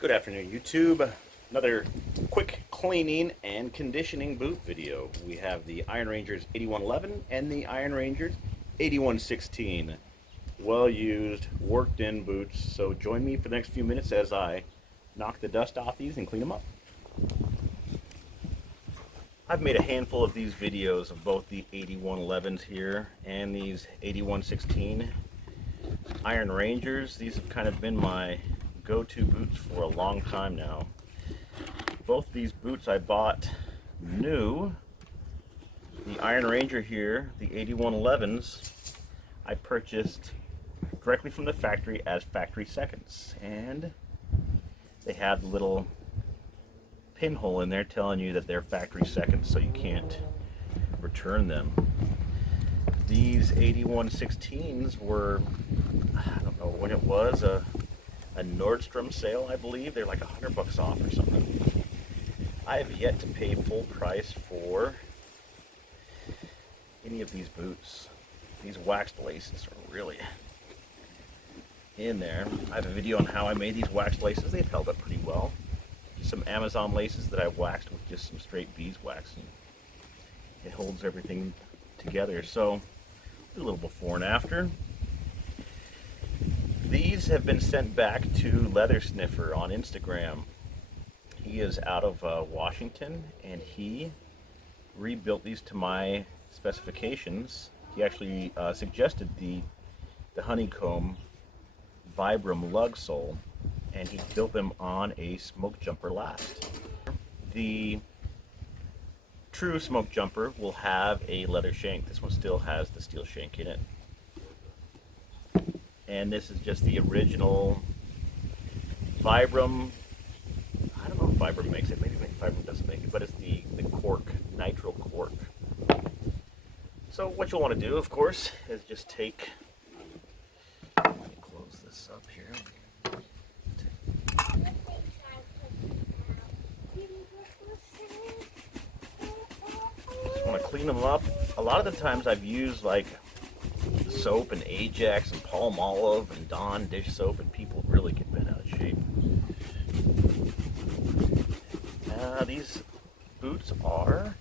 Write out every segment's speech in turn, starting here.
Good afternoon, YouTube. Another quick cleaning and conditioning boot video. We have the Iron Rangers 8111 and the Iron Rangers 8116. Well used, worked in boots. So join me for the next few minutes as I knock the dust off these and clean them up. I've made a handful of these videos of both the 8111s here and these 8116 Iron Rangers. These have kind of been my go-to boots for a long time now. Both these boots I bought new. The Iron Ranger here, the 8111s, I purchased directly from the factory as factory seconds, and they have the little pinhole in there telling you that they're factory seconds, so you can't return them. These 8116s were, I don't know when it was, a Nordstrom sale, I believe. They're like $100 off or something. I have yet to pay full price for any of these boots. These waxed laces are really in there. I have a video on how I made these waxed laces. They've held up pretty well. Just some Amazon laces that I waxed with just some straight beeswax, and it holds everything together. So, do a little before and after. These have been sent back to Leather Sniffer on Instagram. He is out of Washington, and he rebuilt these to my specifications. He actually suggested the honeycomb Vibram lug sole, and he built them on a smoke jumper last. The true smoke jumper will have a leather shank. This one still has the steel shank in it. And this is just the original Vibram. I don't know if Vibram makes it. Maybe Vibram doesn't make it, but it's the cork, nitro cork. So what you'll want to do, of course, is just take, let me close this up here. Just want to clean them up. A lot of the times I've used like soap and Ajax and Palmolive and Dawn dish soap, and people really get bent out of shape. These boots are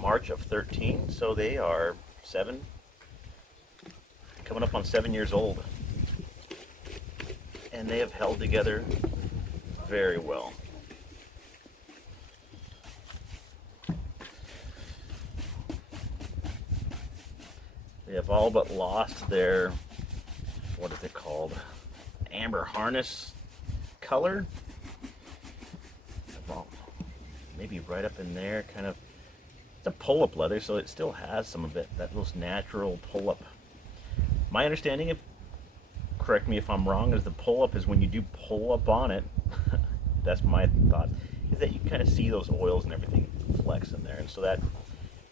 March of 13, so they are coming up on 7 years old, and they have held together very well. They have all but lost their, what is it called, amber harness color. Well, maybe right up in there, kind of. It's a pull-up leather, so it still has some of it, that those natural pull-up. My understanding, correct me if I'm wrong, is the pull-up is when you do pull up on it, that's my thought, is that you kind of see those oils and everything flex in there, and so that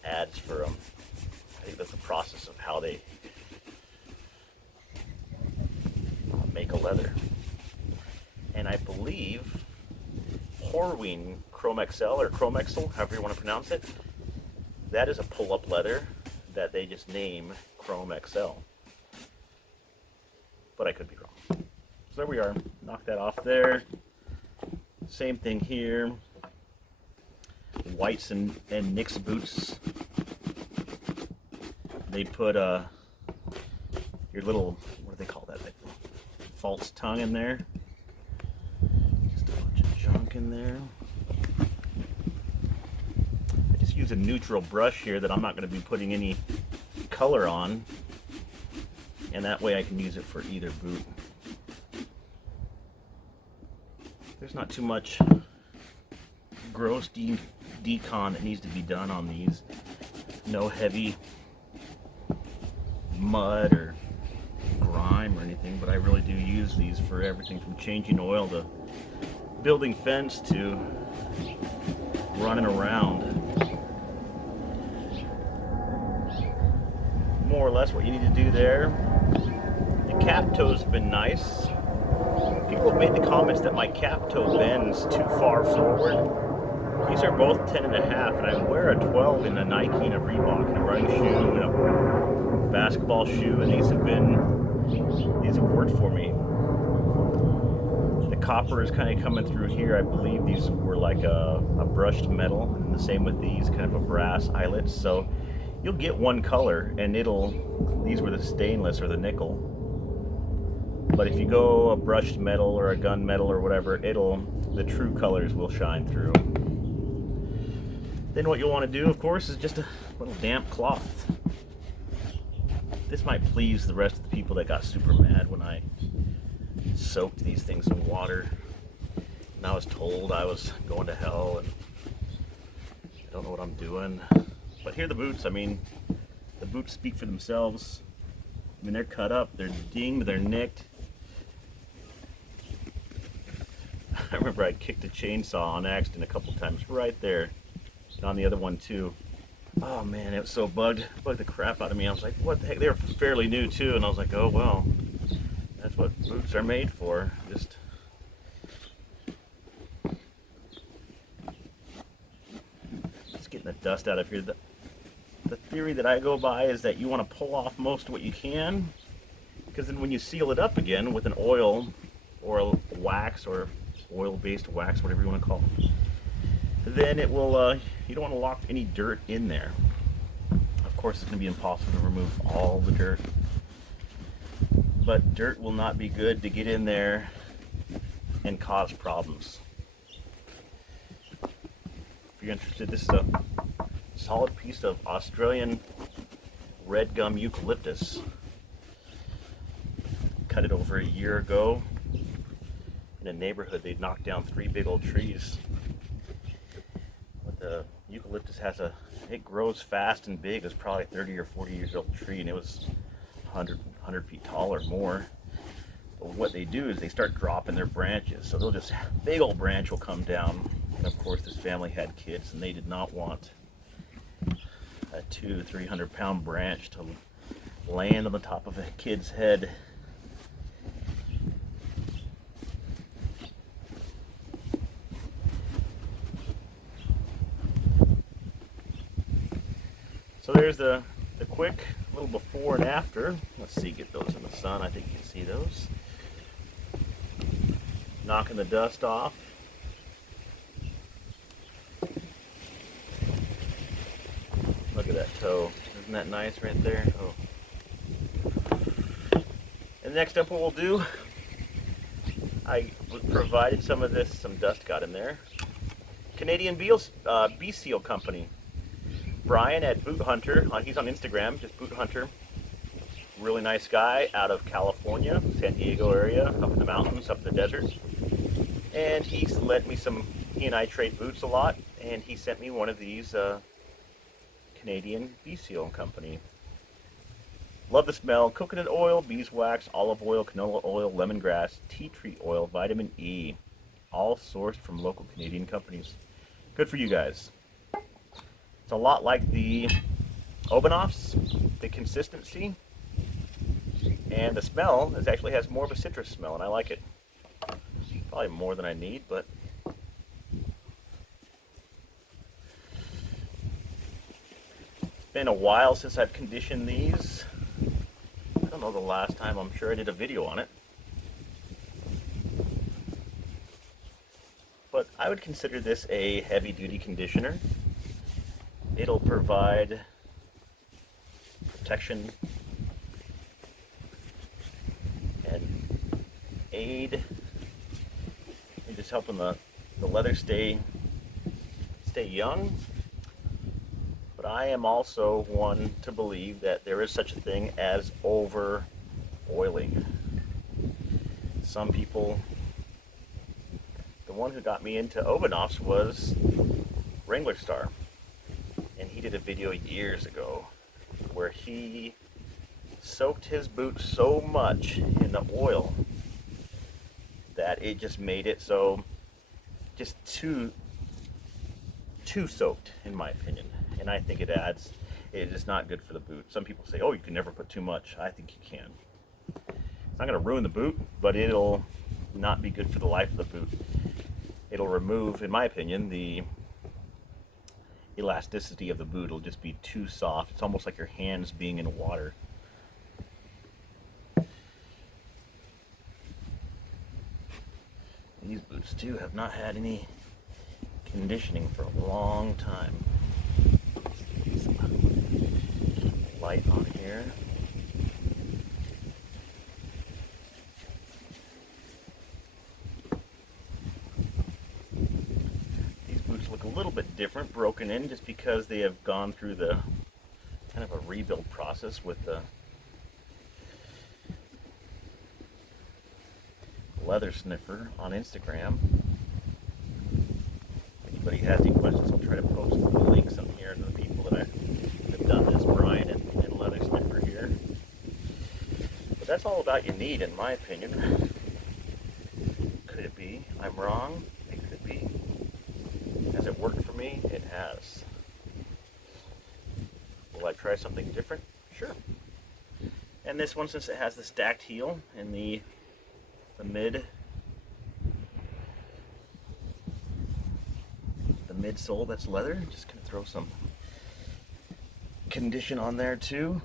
adds for them. I think that's the process of how they make a leather. And I believe Horween Chrome XL or Chrome XL, however you want to pronounce it, that is a pull-up leather that they just name Chrome XL. But I could be wrong. So there we are. Knock that off there. Same thing here. Whites and Nick's boots. They put your little, what do they call that? Like false tongue in there. Just a bunch of junk in there. I just use a neutral brush here that I'm not going to be putting any color on, and that way I can use it for either boot. There's not too much gross decon that needs to be done on these. No heavy mud or grime or anything, but I really do use these for everything from changing oil to building fence to running around. More or less what you need to do there. The cap toes have been nice. People have made the comments that my cap toe bends too far forward. These are both 10.5, and I wear a 12 in a Nike and a Reebok and a running shoe and a basketball shoe, and these have worked for me. The copper is kind of coming through here. I believe these were like a brushed metal, and the same with these, kind of a brass eyelets. So you'll get one color, and these were the stainless or the nickel. But if you go a brushed metal or a gun metal or whatever, the true colors will shine through. Then what you'll want to do, of course, is just a little damp cloth. This might please the rest of the people that got super mad when I soaked these things in water. And I was told I was going to hell, and I don't know what I'm doing. But here are the boots. I mean, the boots speak for themselves. I mean, they're cut up, they're dinged, they're nicked. I remember I kicked a chainsaw on accident a couple times right there. And on the other one too. Oh man, it was so bugged the crap out of me. I was like, what the heck? They were fairly new too, and I was like, oh well, that's what boots are made for. Just getting the dust out of here. The theory that I go by is that you want to pull off most of what you can, because then when you seal it up again with an oil or a wax or oil-based wax, whatever you want to call it, then it will, you don't want to lock any dirt in there. Of course, it's going to be impossible to remove all the dirt, but dirt will not be good to get in there and cause problems. If you're interested, this is a solid piece of Australian red gum eucalyptus. Cut it over a year ago in a neighborhood. They'd knocked down 3 big old trees. But the eucalyptus it grows fast and big. It's probably a 30 or 40 years old tree, and it was 100 feet tall or more. But what they do is they start dropping their branches. So big old branch will come down. And of course, this family had kids, and they did not want a 200-300 pound branch to land on the top of a kid's head. So there's the quick little before and after. Let's see, get those in the sun. I think you can see those. Knocking the dust off. Look at that toe. Isn't that nice right there? Oh. And next up, what we'll do, I provided some of this, some dust got in there. Canadian Beeseal company. Brian at Boot Hunter, he's on Instagram, just Boot Hunter. Really nice guy out of California, San Diego area, up in the mountains, up in the desert. And he and I trade boots a lot, and he sent me one of these Canadian Beeseal company. Love the smell. Coconut oil, beeswax, olive oil, canola oil, lemongrass, tea tree oil, vitamin E. All sourced from local Canadian companies. Good for you guys. It's a lot like the Obanoffs, the consistency, and the smell actually has more of a citrus smell, and I like it. Probably more than I need, but it's been a while since I've conditioned these. I don't know the last time. I'm sure I did a video on it. But I would consider this a heavy-duty conditioner. It'll provide protection and aid in just helping the leather stay young. But I am also one to believe that there is such a thing as over oiling. Some people, the one who got me into Obanoffs was Wrangler Star. And he did a video years ago where he soaked his boot so much in the oil that it just made it so just too soaked, in my opinion. And I think it is not good for the boot. Some people say, oh, you can never put too much. I think you can. It's not going to ruin the boot, but it'll not be good for the life of the boot. It'll remove, in my opinion, the elasticity of the boot. Will just be too soft. It's almost like your hands being in water. These boots too have not had any conditioning for a long time. Light on here. These boots look a little bit different, broken in, just because they have gone through the kind of a rebuild process with the leather sniffer on Instagram. If anybody has any questions, I'll try to post the links on here to the people that have done this, Brian and leather sniffer here. But that's all about your need, in my opinion. Could it be? I'm wrong. It could be. Has it worked for me? It has. Will I try something different? Sure. And this one, since it has the stacked heel and the midsole that's leather, just gonna throw some condition on there too.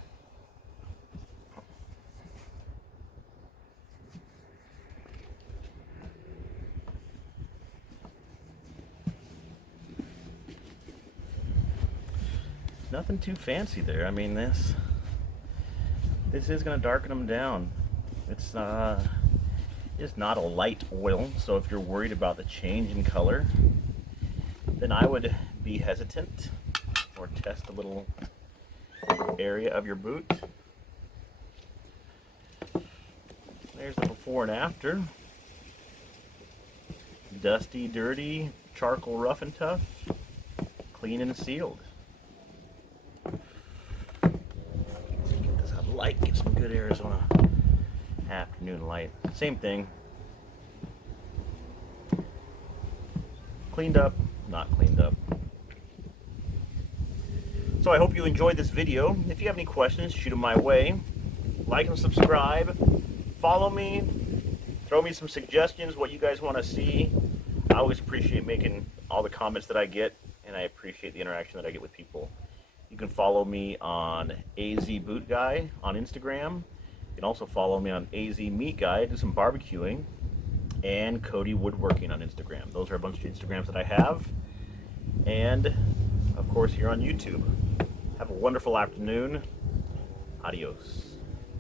Nothing too fancy there. I mean, this is gonna darken them down. It's not a light oil, so if you're worried about the change in color, then I would be hesitant or test a little area of your boot. There's the before and after. Dusty, dirty, charcoal rough and tough, clean and sealed. Get this out of light, get some good Arizona afternoon light. Same thing. Cleaned up, not cleaned up. So I hope you enjoyed this video. If you have any questions, shoot them my way. Like and subscribe. Follow me. Throw me some suggestions, what you guys want to see. I always appreciate making all the comments that I get, and I appreciate the interaction that I get with people. You can follow me on AZ Boot Guy on Instagram. You can also follow me on AZ Meat Guy, do some barbecuing, and Cody Woodworking on Instagram. Those are a bunch of Instagrams that I have. And, of course, here on YouTube. Have a wonderful afternoon. Adios.